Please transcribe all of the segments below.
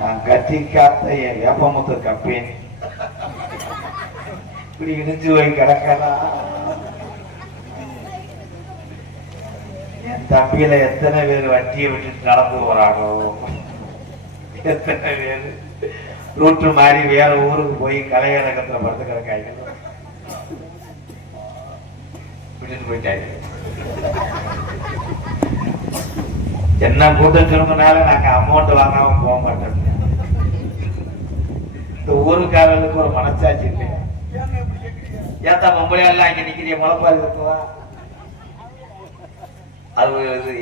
நான் கட்டி காத்த என் ஏப்பமுத்த கப்பேன் இப்படி இடிஞ்சு போய் கிடக்கலாம். என் தம்பியில எத்தனை பேர் வண்டியை விட்டு நடந்து போறாங்களோ, எத்தனை பேர் ரூட்டு மாதிரி வேற ஊருக்கு போய் கலையரங்கத்துல படுத்து கிடக்காங்க, விட்டுட்டு போயிட்டாங்க. என்ன கூட்டம் திரும்பினாலும் நாங்க அமௌண்ட் வாங்காம போக மாட்டோம். இந்த ஊருக்காரர்களுக்கு ஒரு மனசாட்சி இல்லையா? ஏத்தா பொம்பளையெல்லாம் இங்க நிக்கிறிய முளைப்பாரு இருக்குவா, அது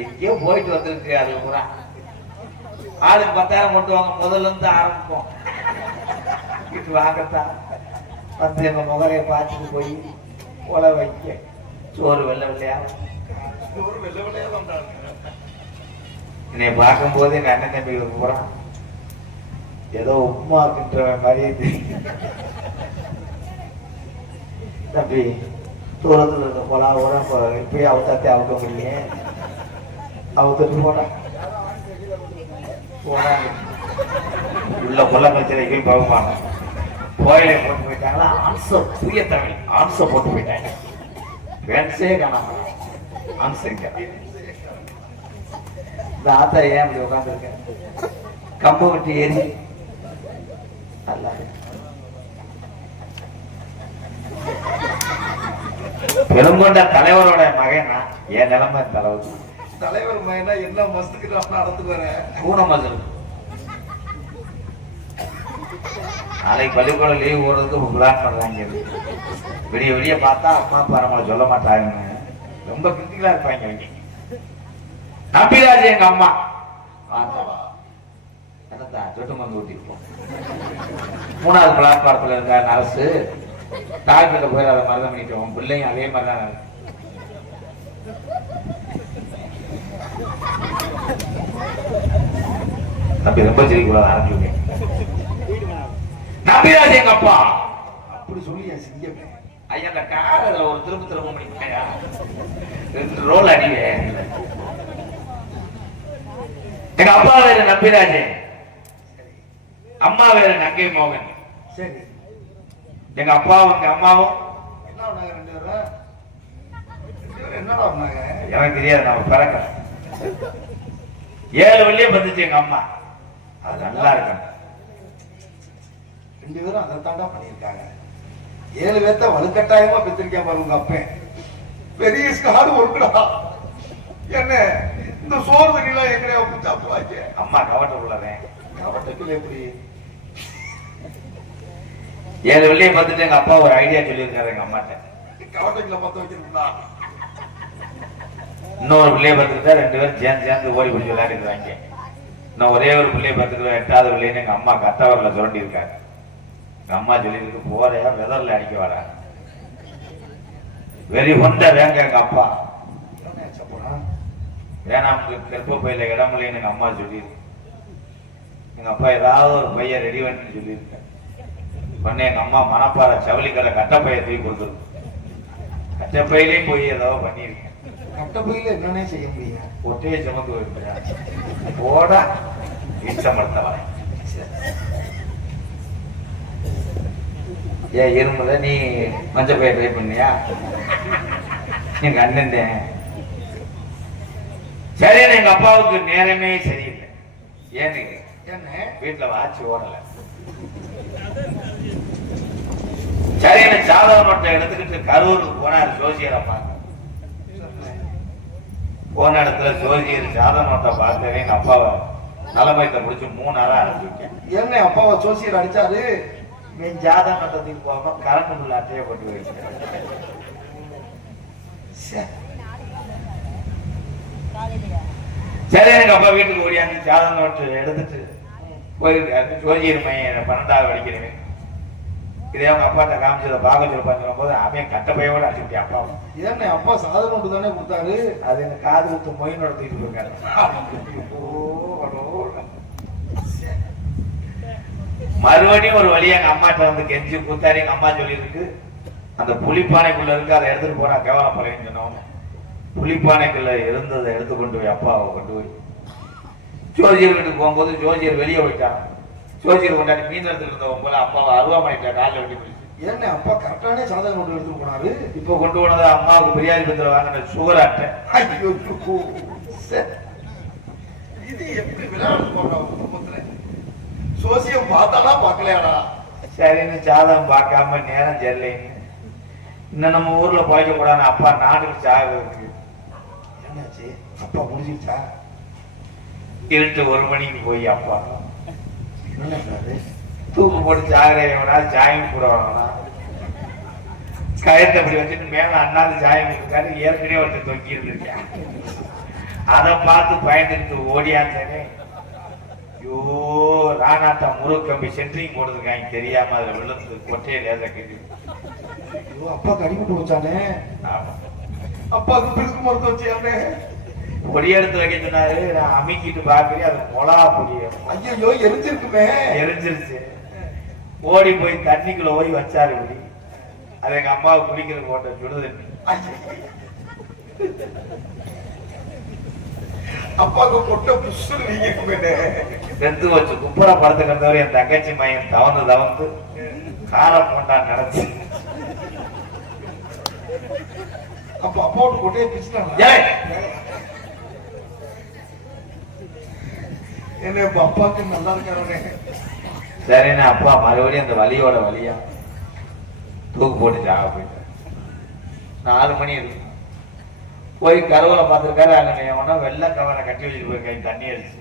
எங்கேயோ போயிட்டு வந்திருக்கு. அது பூரா ஆளுக்கு 10,000 மட்டும் வாங்க, முதல்ல இருந்து ஆரம்பிப்போம். இது வாங்கத்தான் வந்து எங்க முகரைய பார்த்துட்டு போய் உல வைக்க சோறு வெள்ளை வெள்ளையா, சோறு வெள்ளை வெள்ளையா வந்தாங்க. என்னை பார்க்கும் போது எங்க அண்ணன் தம்பிகளுக்கு போறான் ஏதோ உப்புமா தின்ற மாதிரியே தெரியும். தம்பி தூரத்துல இருக்க போலா ஓட இப்பயே அவத்தாத்தே அவுக்க முடியலையே, அவுத்துட்டு போனா போனாங்க. உள்ள கொல்ல கல்ச்சரை பார்ப்பாங்க. கோயிலை போட்டு போயிட்டாங்களா, ஆன்சர் தூய தமிழ் ஆன்சர் போட்டு போயிட்டாங்க. பேன்ஸே காணாம ஆன்சர். இந்த ஆத்தா ஏன் அப்படி உட்காந்துருக்க, கம்பு விட்டு ஏறி நல்லா பெருங்கொண்ட தலைவரோட மகனா என் நிலைமை தலைவர். தலைவர் மகனா என்ன மஸ்துக்கு நடந்துக்கு வர பூனை மசல். நாளைக்கு பள்ளிக்கூடம் லீவ் போடுறதுக்கு பிளான் பண்றாங்க. விடிய விடிய பார்த்தா அம்மா அப்பா நம்மளை சொல்ல மாட்டாங்க, ரொம்ப கிரிட்டிக்கலா இருப்பாங்க அவங்க. நம்பிராஜ் எங்க அம்மா என்னத்தா சொட்டு மந்து ஊட்டிருப்போம். 3வது பிளாட்பாரத்துல இருந்த நர்ஸு டாக்டர்கிட்ட போய் அதை மருதம் பண்ணிட்டோம். பிள்ளைங்க அதே மாதிரிதான். தம்பி ரொம்ப சிரிக்கூடாது ஆரம்பிச்சுங்க. நம்பிராஜ் எங்க அப்பா அப்படி சொல்லியா சிங்கமே. ஐயா அந்த காரில் ஒரு திரும்ப பண்ணிக்கையா 2 ரோல் அடிவே. எங்க அப்பா வேற நம்பிராஜே, அம்மா வேற நங்கை மோகன். சரி, எங்க அப்பாவும் எங்க அம்மாவும் என்ன பண்ணாங்க? 2 பேரும் என்னடா பண்ணாங்க எனக்கு தெரியாது. நான் பிறக்க 7 வழியே வந்துச்சு எங்க அம்மா. அது நல்லா இருக்கும். 2 பேரும் அதை தாண்டா பண்ணியிருக்காங்க. 7 பேர்த்த வலுக்கட்டாயமா பெற்றிருக்கேன் பாருங்க அப்பேன். பெரிய ஸ்காடு ஒருக்குடா. என்ன இந்த சோறு தண்ணிலாம் எங்கடையா ஊத்தி சாப்பிடுவாங்க. அம்மா கவட்ட உள்ளதேன். கவட்டத்துல எப்படி 7 வெள்ளியை பார்த்துட்டு எங்க அப்பா ஒரு ஐடியா சொல்லியிருக்காரு எங்க அம்மாட்ட. கவட்டத்துல பத்த வைக்கிறா. இன்னொரு பிள்ளைய பார்த்துக்கிட்டா 2 பேரும் சேர்ந்து ஓடி பிடிச்சி விளையாடிக்கிறாங்க. இன்னும் ஒரே ஒரு பிள்ளைய பார்த்துக்கிறோம் 8வது பிள்ளைன்னு எங்க அம்மா கத்தவரில் சுரண்டி இருக்காங்க. எங்க அம்மா சொல்லியிருக்கு போறையா வெதர்ல அடிக்க வரா வெறி கொண்ட வேங்க. எங்க அப்பா வேணாம் கர்ப்ப பையில இடம் இல்லைன்னு எங்க அம்மா சொல்லியிருக்கு. எங்க அப்பா ஏதாவது ஒரு பையன் ரெடி பண்ணி சொல்லியிருக்கேன். உடனே எங்க அம்மா மணப்பாறை சவுளிக்கடை கட்டப்பைய தூக்கி கொடுத்துருக்கு. கட்டப்பையிலையும் போய் ஏதாவது பண்ணியிருக்கேன். கட்டப்பையில என்னன்னே செய்ய முடியும். ஒட்டையை சுமந்து போயிருக்கிறேன். போடா இச்சமர்த்தவா ஏன் இருமுத நீ மஞ்சள் பைய ட்ரை பண்ணியா? எங்க அண்ணன் சரி. எங்க அப்பாவுக்கு நேரமே சரியில்லை. ஏன்னு வீட்டுல வாட்சி ஓடல. சரி ஜாதக நோட்டை எடுத்துக்கிட்டு கரூருக்கு போனார் ஜோசியரை பார்க்க. போன இடத்துல ஜோசியர் ஜாதக நோட்டை பார்த்தவே எங்க அப்பாவை தலைமையத்தை முடிச்சு 3 நாளா அனுப்பிவிட்டேன். என்ன அப்பாவை ஜோசியர் அடிச்சாரு? நீ ஜாதக நோட்டத்துக்கு போகாம கரண்ட் பில் அட்டையை போட்டு வச்சிருக்க. சரி எங்க அப்பா வீட்டுக்கு ஓடியாந்து ஜாதக நோட்டு எடுத்துட்டு போயிருக்காரு. ஜோசியர் மையன் 12வது படிக்கிறேன். இதே அவங்க அப்பாட்ட காமிச்சதை பார்க்க சொல்ல போது அவன் கட்ட பையோட அடிச்சுட்டேன் அப்பாவும். ஏன்னா அப்பா சாதனை நோட்டு தானே கொடுத்தாரு. அது எனக்கு காது குத்து மொய் நடத்திட்டு இருக்காரு. மறுபடியும் ஒரு வழியா எங்க அம்மாட்ட வந்து கெஞ்சி கூத்தாரி எங்க அம்மா சொல்லியிருக்கு அந்த புளிப்பானைக்குள்ள இருக்கு அதை எடுத்துட்டு போனா கேவலம் போறேன்னு சொன்னவங்க புளிப்பானைக்குள்ள இருந்ததை எடுத்து கொண்டு போய் அப்பாவை கொண்டு போய் ஜோசியர் வீட்டுக்கு போகும்போது ஜோசியர் வெளியே போயிட்டான். ஜோசியர் கொண்டாடி மீன் எடுத்துட்டு இருந்தவங்க போல அப்பாவை அருவாமனைட்ட காலில் வெட்டி போயிடுச்சு. ஏன்னா அப்பா கரெக்டானே சாதனை நோட்டு எடுத்துட்டு போனாரு. இப்ப கொண்டு போனது அம்மாவுக்கு பிரியாணி பத்திர வாங்கின சுகர் அட்டை. இது எப்படி விளையாட்டு போடுறாங்க சோசியம் பார்த்தாலா பார்க்கலையாடா? சரின்னு ஜாதகம் பார்க்காம நேரம் சரியில்லைன்னு இன்னும் நம்ம ஊர்ல போய்க்க கூடாது. அப்பா நாட்டுக்கு சாகு இருக்கு. என்னாச்சு? அப்பா முடிஞ்சிருச்சா? இருட்டு 1 மணிக்கு போய் அப்பா என்ன தூக்கு போட்டு சாகுறவனா சாயம் கூட வாங்கலாம். கயத்தை அப்படி வச்சுட்டு மேல அண்ணாந்து சாயம் இருக்காரு. ஏற்கனவே ஒருத்தர் தொங்கி இருந்திருக்கேன். அதை பார்த்து பயந்துட்டு ஓடியாந்தேனே. ஐயோ ராணாட்டா முருகம்பி சென்ட்ரிங் போடுறதுக்காங்க தெரியாம அதுல விழுந்து கொட்டையை லேசா கேட்டு அப்பாக்கு அடிபட்டு வச்சானே. ஆமா அப்பாக்கு பிடுக்கு மருந்து வச்சானே. பொடி எடுத்து வைக்க சொன்னாரு. நான் அமிக்கிட்டு பாக்குறேன் அது மொளா பொடிய. ஐயோ எரிஞ்சிருக்குமே. எரிஞ்சிருச்சு. ஓடி போய் தண்ணிக்குள்ள ஓடி வச்சாரு இப்படி. அது எங்க அம்மாவுக்கு குடிக்கிறது போட்ட சுடு தண்ணி. அப்பாவுக்கு கொட்ட புஷ்ஷு நீங்க செத்து வச்சு குப்புற படுத்து கிடந்தவரை என் தங்கச்சி மையம் தவந்து காரம் போண்டா நடச்சு. அப்ப அப்பாவோட கொட்டையை பிடிச்சிட்டாங்க. என்ன இப்ப அப்பாவுக்கு நல்லா இருக்காரு. சரின்னு அப்பா மறுபடியும் அந்த வலியோட வலியா தூக்கு போட்டு ஜாக போயிட்டார். 4 மணி இருக்கு. போய் கருவலை பார்த்துருக்காரு. அங்க எவனா வெள்ளை கவரை கட்டி வச்சுட்டு போய் கை தண்ணி அடிச்சு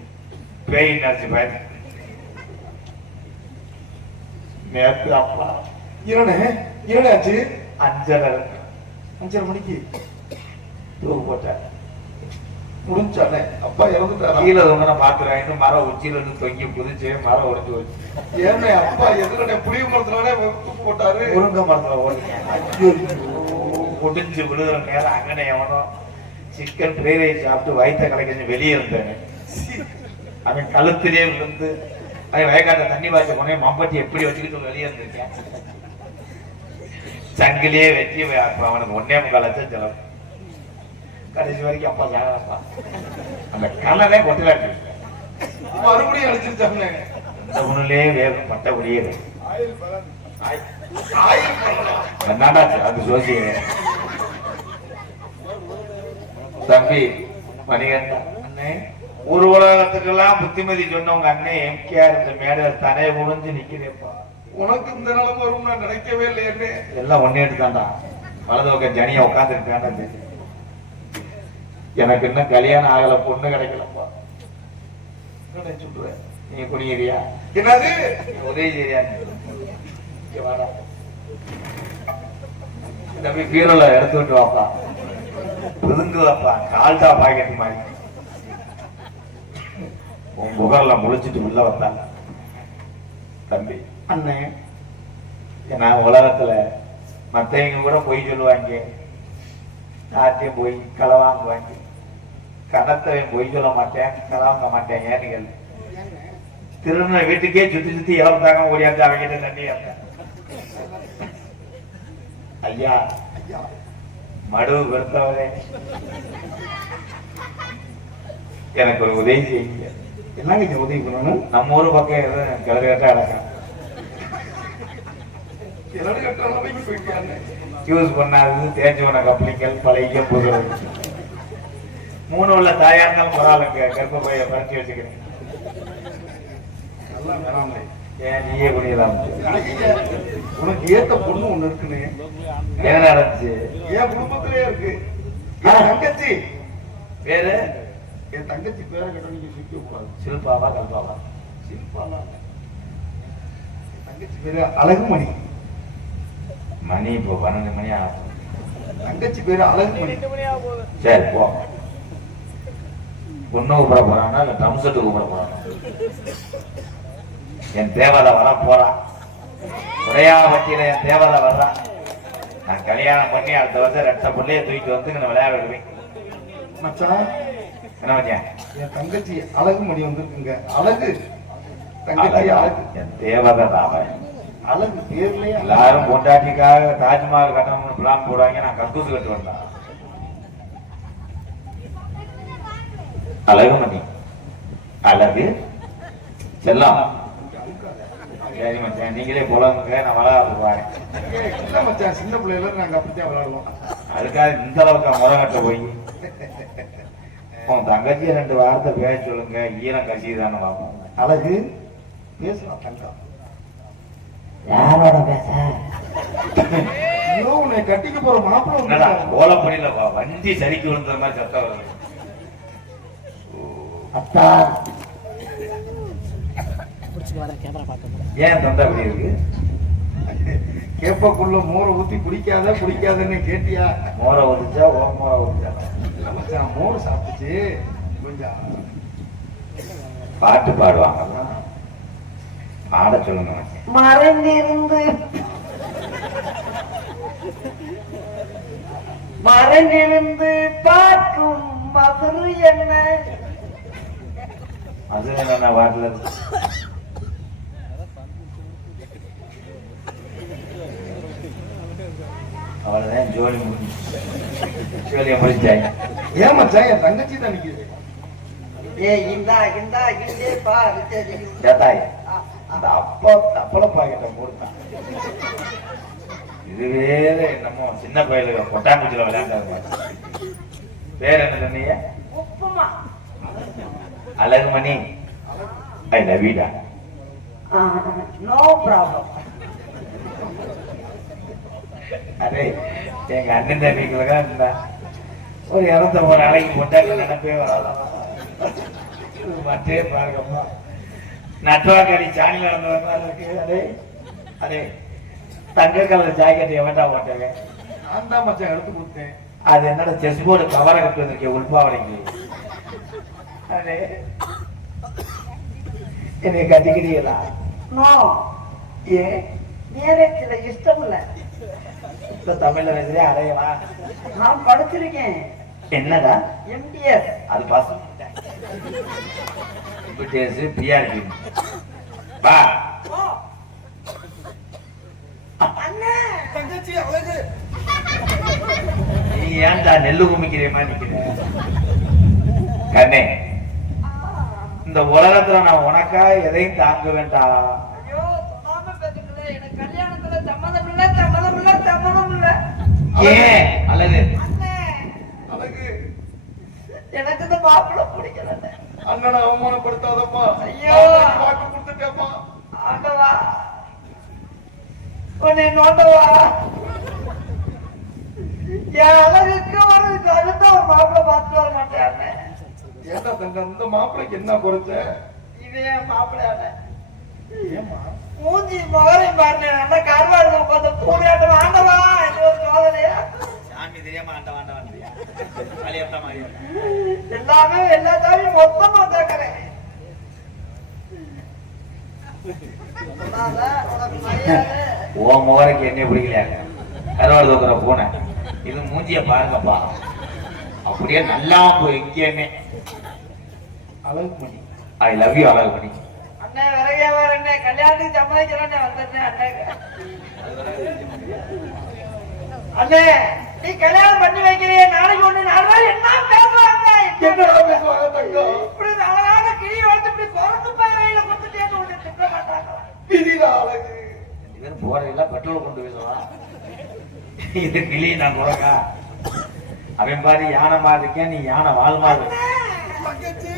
பேய் நடிச்சு பயந்து நேற்று அப்பா இரண்டாச்சு 5:30 மணிக்கு தூக்கு போட்டார். முடிஞ்சானே அப்பா இறந்துட்டாரா? கீழே தொங்கின பாக்குறாங்க. மரம் உச்சியில இருந்து தொங்கி குதிச்சு மரம் உடைஞ்சு போச்சு. ஏன்னா அப்பா எதிர புளிய மரத்துலானே போட்டாரு. முருங்கை மரத்துல ஓடிங்க முடிஞ்சு விழுகிற நேரம் அங்கனே எவனோ சிக்கன் ஃப்ரைட் ரைஸ் சாப்பிட்டு வயிற்ற கலைக்கஞ்சு வெளியே இருந்தேன். அவன் கழுத்திலே விழுந்து அவன் வயக்காட்ட தண்ணி வாய்ச்ச போனே மம்பட்டி எப்படி வச்சுக்கிட்டு வெளியே இருந்திருக்கேன். சங்கிலேயே வெட்டி அவனுக்கு 1.25 லட்சம் செலவு. கடைசி வரைக்கும் அப்பா சாகப்பா அந்த கலனே கொட்டலாட்டி மறுபடியும் அடிச்சிருச்சாங்க. இந்த உணவுலே வேகம் பட்டபடியே அந்த ஜோசிய தம்பி மணிகண்டா அண்ணே ஒரு உலகத்துக்கெல்லாம் புத்திமதி சொன்னவங்க அண்ணே எம்கேஆர் இந்த மேடை தனைய குனிஞ்சு நிக்கிறேப்பா. உனக்கு இந்த நிலைமை வரும் நான் நினைக்கவே இல்லை. என்ன எல்லாம் ஒன்னே எடுத்தாண்டா. வலது பக்கம் ஜனியா உட்காந்துருக்காண்டா. எனக்கு இன்னும் கல்யாணம் ஆகல, பொண்ணு கிடைக்கலப்பா. சொல்றேன் நீ குடியிறியா? என்னது உதவி செய்யா? வாடா தம்பி, பீரோல எடுத்து விட்டு வாப்பா. புதுங்கு வாப்பா, கால்டா பாக்கெட் மாதிரி. உன் முகர்ல முழிச்சிட்டு உள்ள வந்தாங்க தம்பி. அண்ணே, நான் உலகத்துல மத்தவங்க கூட பொய் சொல்லுவாங்க, நாட்டியம் போய் களை வாங்குவாங்க. கணத்தவன் பொய் சொல்ல மாட்டேன், களை வாங்க மாட்டேன். ஏன்னு திருநெல்வேலி வீட்டுக்கே சுத்தி சுத்தி எவ்வளவு ஓடியாந்து அவங்க தண்ணி ஐயா மடு வெறுத்தவரே, எனக்கு ஒரு உதவி செய்யுங்க. என்னங்க உதவி பண்ணணும்? நம்ம ஊரு பக்கம் எதுவும் கிளறு கட்ட அடக்கம் யூஸ் பண்ணாதது தேஞ்சு போன கப்ளிங்கள் பழைய புதுறது 3 உள்ள தாயா இருந்தாலும் பரவாயில்லைங்க. கர்ப்ப பைய பறிச்சு வச்சுக்கிறேன். ஏன் நீயே குடியலாம்? உனக்கு ஏத்த பொண்ணு ஒண்ணு இருக்குன்னு என்ன நடந்துச்சு? என் குடும்பத்திலே இருக்கு. என் தங்கச்சி பேரு, என் தங்கச்சி பேரை கேட்ட நீங்க சிக்க கூடாது. சில்பாவா கல்பாவா? சில்பாவா? தங்கச்சி பேரு அழகுமணி. மணி இப்போ 12 மணி ஆகும். தங்கச்சி பேரு அழகுமணி. சரி போ. பொண்ணு கூப்பிட போறானா இல்ல டம்செட்டு கூப்பிட போறானா? என் தேவதை வர போறா. உரையாவட்டியில என் தேவதை வர்றா. நான் கல்யாணம் பண்ணி அடுத்த வருஷம் 2 பிள்ளைய தூக்கிட்டு வந்து நான் விளையாட விடுவேன். மச்சான் என்ன மச்சான்? என் தங்கச்சி அழகுமணி வந்திருக்குங்க. அழகு தங்கச்சி அழகு. என் தேவதை ராவன் அழகு பேர்லயே எல்லாரும் பொண்டாட்டிக்காக தாஜ்மஹால் கட்டணும்னு பிளான் போடுவாங்க. நான் கக்கூசு கட்டு வந்தேன். அழகுமணி அழகு செல்லம். சரி மச்சான், நீங்களே புலங்க, நான் விளையாடுறது பாருங்க. இல்ல மச்சான், சின்ன பிள்ளைல நாங்க அப்படித்தான் விளையாடுவோம். அதுக்காக இந்த அளவுக்கு முதகட்ட போய் உன் தங்கச்சி 2 வார்த்தை பேச சொல்லுங்க. ஈரம் கசிதானே பார்ப்போம். அழகு பேசலாம் தங்கம். யாரோட பேச? ஐயோ, உன்னை கட்டிக்க போற மாப்பிள்ளை ஓலப்படியில வண்டி சரிக்கு விழுந்த மாதிரி சத்தம் வருது. அத்தா ஏன் தொண்டை அப்படி இருக்கு? கேப்பக்குள்ள மோரை ஊத்தி குடிக்காதன்னு கேட்டியா? மோரை ஊதிச்சா மோரை ஊதிச்சா? மச்சான் மோர் சாப்பிட்டுச்சு. கொஞ்சம் பாட்டு பாடுவாங்க, பாட சொல்லுங்க. மறைந்திருந்து பார்க்கும் மதுரை என்ன? அது என்ன பாட்டுல இருக்கு? அவ்வளவுதான், ஜோலி ஜோலியை முடிச்சாங்க. ஏன் மச்சான், என் தங்கச்சி தான் நிக்குது. இந்தா இங்கே பாரு. சேத்தாய், அந்த அப்பள பாக்கெட்ட போட்டான். இது வேற என்னமோ சின்ன பயிலுக்கு கொட்டாங்குச்சியில விளையாண்டாங்க. பேர் என்ன சொன்னீங்க? Upma. Azhagumani, I love you டா. No problem. அதே எங்க அண்ணன் தம்பிக்குள்ளதான் இருந்தா ஒரு 200 நாளைக்கு போட்டாங்க நினைப்பே வரலாம். மற்றே பாருங்கம்மா, நட்டுவாக்கடி சாணி நடந்து இருக்கு. அதே அதே தங்க கலர் ஜாக்கெட் எவன்டா போட்டேங்க? நான் தான் மச்சான் எடுத்து கொடுத்தேன். அது என்னோட செஸ் போர்டு கவரை கட்டு வந்திருக்கேன் உள்பாவனைக்கு. அதே என்னை கட்டிக்கிறீங்களா? நோ. ஏன்? மேரேஜ்ல இஷ்டம் இல்ல. இப்ப தமிழ்ல பேசுறே அடையவா? நான் படிச்சிருக்கேன். என்னடா? MTS. அது பசங்க பிஆர்பி. வா தங்கச்சி அழகு. நீ ஏன்டா நெல்லு குமிக்கிற மாதிரி நிக்கிற? கண்ணே, இந்த உலகத்துல நான் உனக்கா எதையும் தாங்க வேண்டாம். ஐயோ, சொல்லாம பேசுங்களே. எனக்கு கல்யாணத்துல சம்மதம் இல்ல. ஏன் அழகு? அழகு, எனக்கு இந்த மாப்பிள்ளை பிடிக்கல. அண்ணனை அவமானப்படுத்தாதப்பா. ஐயோ, வாக்கு கொடுத்துட்டேப்பா. ஆண்டவா, நீ நோண்டவா என் அழகுக்கு ஒரு தகுந்த ஒரு மாப்பிள்ளை பார்த்துட்டு வர மாட்டேன். ஏன்டா தங்க இந்த மாப்பிள்ளைக்கு என்ன குறைச்ச? இவன் மாப்பிள்ளையாட ஏமா மூஞ்சி மகரை பாருங்க அந்த கருவாடு உட்காந்து பூனையாட்டம் ஆண்டவா இது ஒரு சோதனையா சாமி தெரியாம ஆண்டவா ஆண்டவா அலியப்பா மாதிரி எல்லாமே எல்லா சாமியும் மொத்தமா தாக்குறேன். ஓ முகரைக்கு என்ன பிடிக்கல கருவாடு தூக்குற பூனை இது மூஞ்சிய பாருங்கப்பா அப்படியே நல்லா போய் எங்கேயுமே Alagumani I love you Alagumani. அண்ணே விறகே வரண்ணே கல்யாணத்துக்கு சம்மதிக்கிறேன் வந்துட்டேன் அண்ணே. அண்ணே நீ கல்யாணம் பண்ணி வைக்கிறீ நாளைக்கு ஒண்ணு நாலு பேர் என்ன பேசுவாங்க என்னடா பேசுவாங்க தங்கம்? இப்படி அழகான கிளி வந்து இப்படி குறைந்து போய் வயல கொடுத்துட்டேன்னு ஒண்ணு திட்ட மாட்டாங்களா? விதிடா அழகு. ரெண்டு பேரும் போறதில்ல பெட்ரோல் கொண்டு போயிடுவா இது கிளி நான் குறைக்கா அவன் பாரு யானை மாதிரி இருக்கேன் நீ யானை வால் மாதிரி இருக்க. தங்கச்சி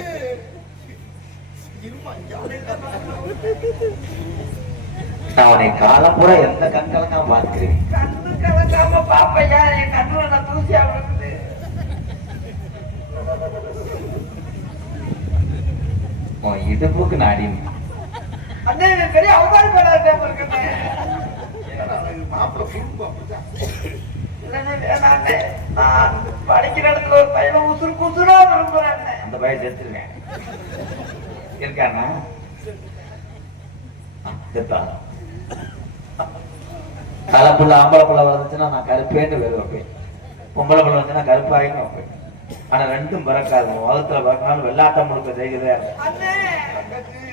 இருமா நான் உன்னை காலம் பூரா எந்த கண்கலங்க பார்க்கிறேன். கண்ணு கலக்காம பாப்பையா என் கண்ணுல நான் தூசியா விழுக்குது. உன் இடுப்புக்கு நான் அடிமை. அண்ணே இவன் பெரிய அவதாரி பேரா இருக்கேன். மாப்பிள்ளை குடும்பம் அப்படிதான். இல்லண்ணே வேணாண்ணே நான் படிக்கிற இடத்துல ஒரு பையனை உசுறு குசுரா விரும்புறேன். அந்த பையன் செத்துருவேன் இருக்கானா செத்தான். தலைப்புள்ள ஆம்பளை புள்ள வந்துச்சுன்னா நான் கருப்பேன்னு வேறு வைப்பேன். பொம்பளை புள்ள வந்துச்சுன்னா கருப்பாயின்னு வைப்பேன். ஆனா ரெண்டும் பிறக்காது. உலகத்துல பிறக்காலும் வெள்ளாட்டம் முழுக்க செய்கிறதே. அண்ணே தங்கச்சி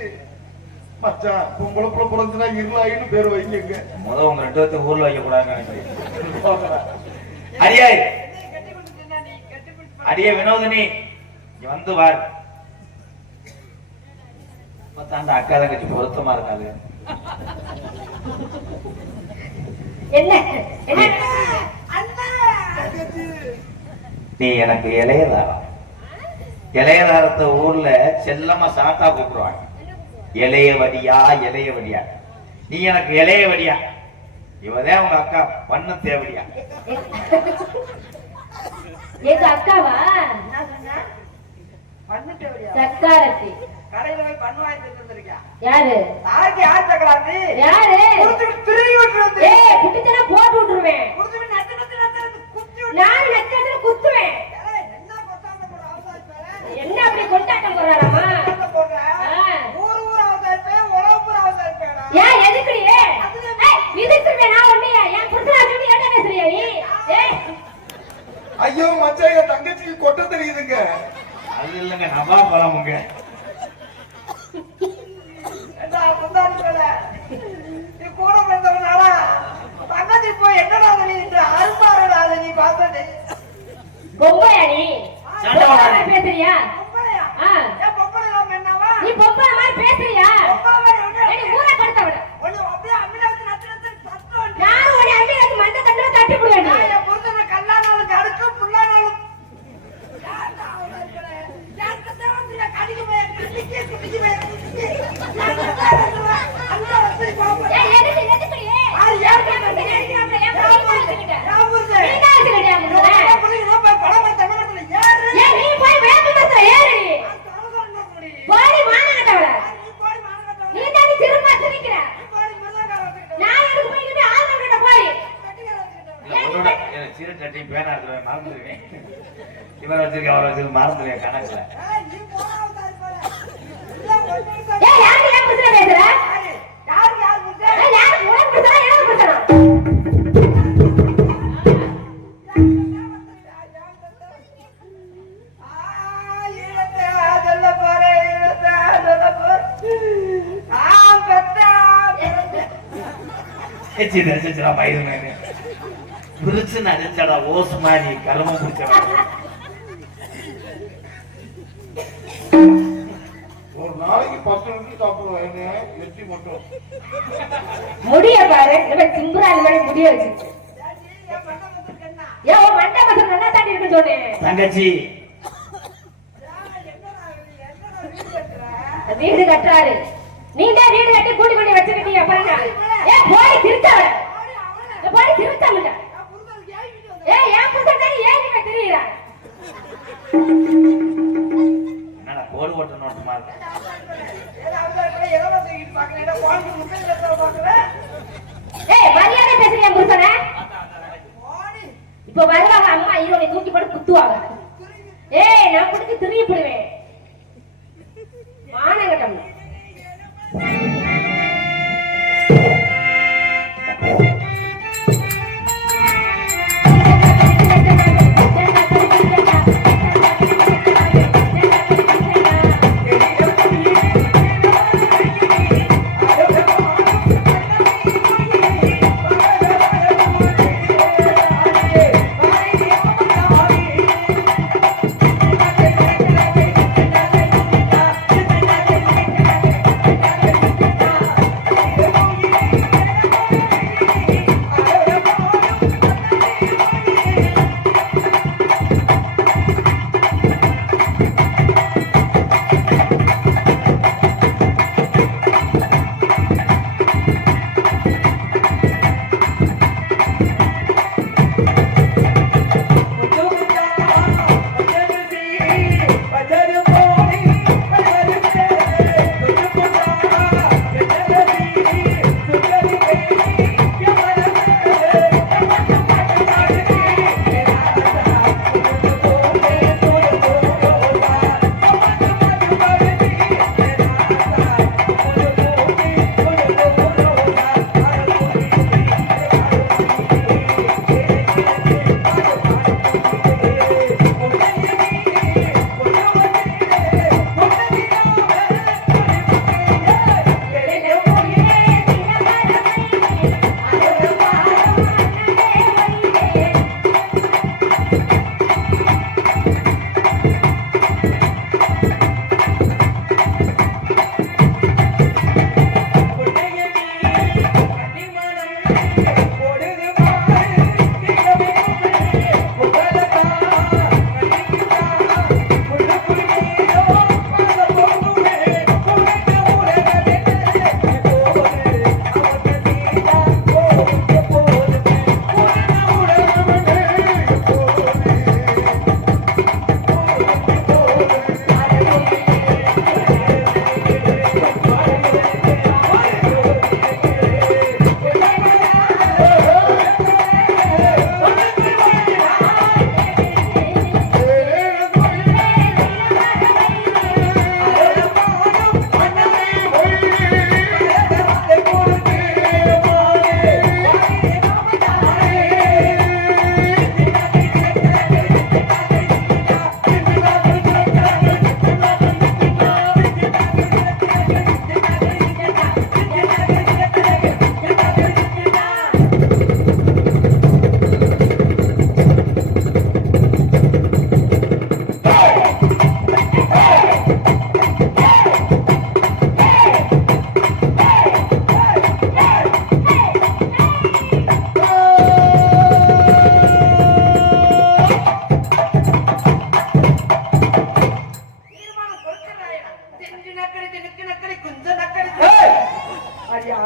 மச்சான் பொம்பளை புள்ள பிறந்துனா இருளாயின்னு பேர் வைங்க. முதல் உங்க ரெண்டு பேர்த்து ஊர்ல வைக்க கூடாதுன்னு நினைக்கிறேன். அடியே கட்டி கொடுத்துட்டா நீ கட்டி கொடுத்து அடியே வினோதினி நீ வந்து வார். அந்த அக்கா தங்கச்சி பொருத்தமா இருக்காது. என்ன என்ன அண்ணா நீ எனக்கு இளையதாரம். இளையதாரத்தை ஊர்ல செல்லமா சாத்தா கூப்பிடுவாங்க. இளையவடியா இளையவடியா. நீ எனக்கு இளையவடியா. இவதே உங்க அக்கா பண்ண தேவடியா. எங்க அக்காவா என்ன சொன்ன? பண்ணிட்டு வரியா? சக்காரத்தி கடையில போய் பண்ணு வாங்கிட்டு வந்திருக்கியா? யாரு நாளைக்கு யார் சக்கலாத்தி? யாரு குடுத்துட்டு திரும்பி விட்டுறது. ஏய் குட்டிச்சனா போட்டு விட்டுருவேன். குடுத்துட்டு நட்டு நட்டு நட்டு குத்தி விட்டு. நான் லட்சத்துல குத்துவேன். ஏய், என்ன கொட்டாம போற அவதாரி பேர? என்ன அப்படி கொண்டாட்டம் போறாராமா? என்ன போடுற? ஆ. ஊர் ஊர் அவதாரி பேர, உலகப்பூர் அவதாரி பேர. ஏன் எதுக்குடி? ஏய் மிதிச்சிருவேன் நான் ஒண்ணையா? என் புருஷனா சொல்லி என்ன பேசுறியா நீ? ஏய் ஐயோ மச்சான் என் தங்கச்சிக்கு கொட்ட தெரியுதுங்க. அது இல்லைங்க நவா பழமுங்க. என்ன முந்தாடி பேர? நீ கூட பிறந்தவனாடா? தங்கச்சி போய் என்னடா நீ இந்த அருமாறடா நீ பார்த்தது? பொம்பளையா நீ? சண்டை போடாத. பொம்பளை பேசுறியா? பொம்பளையா? ஆ. ஏன் பொம்பளை இல்லாம என்னவா? நீ பொம்பளை மாதிரி பேசுறியா? பொம்பளை ஒண்ணு ஏய் ஊரை கடத்தவட. ஒண்ணு அப்படியே அம்மில வச்சு நட்டு நட்டு தட்டுவான். நானும் உன்னை அம்பி வச்சு மண்ட தட்டுல தட்டி போடுவேன் நீ. நான் என் புருஷனை கல்லானாலும் கடுக்கு, புல்லானாலும் யார்டா அவதாரி பேர? யார்கிட்ட தேவந்திர கடிக்கு போய் கடிக்கு, குடிக்கு போய் குடிக்கு. யார்கிட்ட தேவந்திர? அல்லா வச்சு பாப்பா. ஏய் எதுக்குடி? யார் யார் கேட்டா? என் புருஷனை வச்சுக்கிட்ட. நான் புருஷன். நீ தான் வச்சுக்கிட்டியா நான் புருஷனை? புருஷன் நான் போய் பழமை தமிழகத்துல ஏறு. ஏய் நீ போய் வேப்ப மரத்துல ஏறுடி. நான் தரதான் தான் முடி. போடி மானங்கட்டவள. நீ போய் மானகட்டவளே. நீ தான் திரும்ப சிரிக்கிற. நீ போய் மிருதங்கார வச்சுக்கிட்டவளே. நான் எதுக்கு போய்கிட்டு ஆளுங்கிட்ட போய். கட்டிக்கார வச்சுக்கிட்டவளே. இல்ல, உன்னோட எனக்கு சீரட் சட்டி பேனா இருக்கிறேன் மறந்துடுவேன். இவரை வச்சிருக்க அவரை வச்சிருக்க மறந்துடுவேன் கணக்குல. ஏய், நீ போடா அவதாரி பேர. இல்ல ஒண்ணு இல்ல. ஏய் யாரு என் புருஷனை பேசுற? யாரு யார் புருஷன்? ஏய் யாரு உனக்கு புருஷனா எனக்கு புருஷனா? பிரிச்சு நடிச்சடா ஓசு மாதிரி கரும பிடிச்சடா. ஒரு நாளைக்கு 10 நிமிஷம் சாப்பிடுவேன் என்ன வெற்றி மட்டும். முடிய பாரு நம்ம சிம்புரால் மாதிரி முடிய வச்சிருச்சு. ஏன் உன் மண்டை பசங்க நல்லா தாண்டி இருக்கு சொன்னேன். தங்கச்சி வீடு கட்டுறாரு. நீ தான் வீடு கட்டி கூட்டி கொண்டு வச்சுக்கிட்டீங்க அப்புறம் என்ன? ஏன் போய் திருச்சவள போய் திருத்தமில்ல. நான் புரிதலுக்கு ஏன் வீட்டு வந்தேன்? ஏய் ஏன் புத்தகத்தை ஏன் நீ தெரியற? என்னடா கோடு ஓட்ட நோட்டமா இருக்கு. ஏய் மரியாதை பேசுறியா புருஷனே? இப்ப வருவாங்க அம்மா ஈரோனை தூக்கி போட்டு குத்துவாங்க. ஏய் நான் புடிச்சு திரும்பி போடுவேன். மானங்கட்டம்.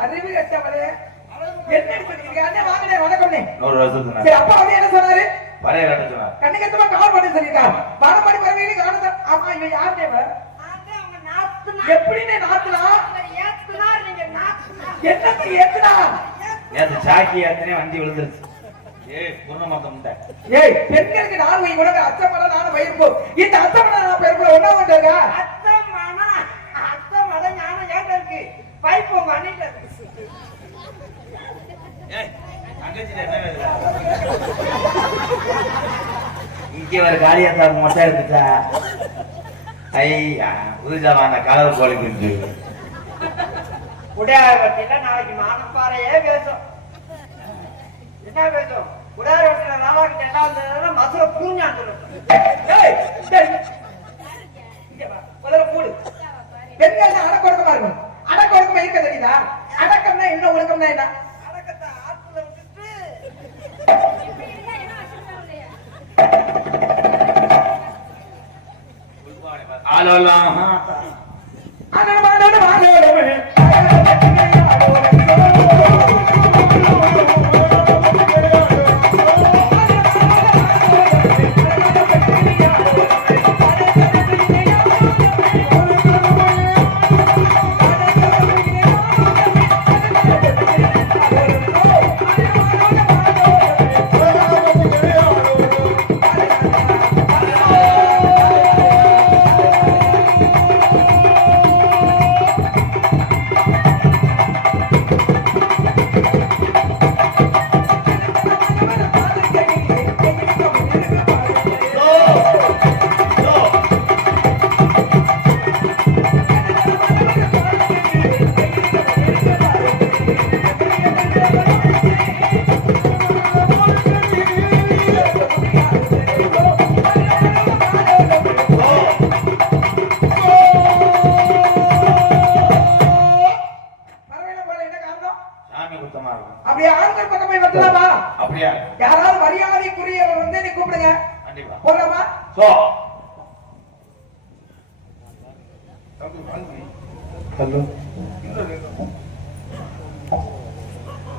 அறிவு கட்டவரே என்ன பண்ணிருக்கீங்க? அண்ணே வாங்கனே வணக்கம்னே. 100 வருஷத்துக்கு சரி அப்பா வந்து என்ன சொன்னாரு? வரைய கட்ட சொன்னார். கண்ணுக்கத்தமா கால் பண்ணி சொல்லிருக்காங்க. வானப்படி வரவேலி காணத. ஆமா இவன் யார் தேவ? எப்படினே நாத்துனா? ஏத்துனா நீங்க நாத்துனா. என்னத்தை ஏத்துனா? ஏத்து சாக்கி ஏத்துனே வண்டி விழுந்துருச்சு. ஏய் பூர்ணமாத்த முண்டை. ஏய் பெண்களுக்கு நான் வை உனக்கு அத்தமட நான் வயிறுப்போ. இந்த அத்தமட நான் பெருக்குல ஒண்ணா வந்தங்க. அத்தமட ஞானம் ஏங்க இருக்கு. பைப் உங்க அண்ணிட்ட இருக்கு. ஏய் அங்கச்சிட்ட என்ன வேலை? இங்க ஒரு காளியாத்தா மொட்டை எடுத்துட்டா. ஐயா புதுசாவான கலர் போலிக்கு உடையார பத்தியில நாளைக்கு மானப்பாறையே பேசும். என்ன பேசும்? உடையார பத்தியில நாளாக்கு ரெண்டாவது மசுர பூஞ்சான் சொல்லும். முதல்ல கூடு. பெண்கள் அடக்கொடுக்கமா இருக்கும். அடக்கொடுக்கமா இருக்க தெரியுதா? அடக்கம்னா என்ன, ஒழுக்கம்னா என்ன? அடக்கத்தை ஆத்துல விட்டுட்டு ஆலோலாம் பக்கம் போய் வரலாமா? அப்படியா? யாராவது மரியாதைக்குரியவர் வந்து நீ கூப்பிடுங்க. கண்டிப்பா. போலாமா? சோ. தம்பி வாங்கி. ஹலோ.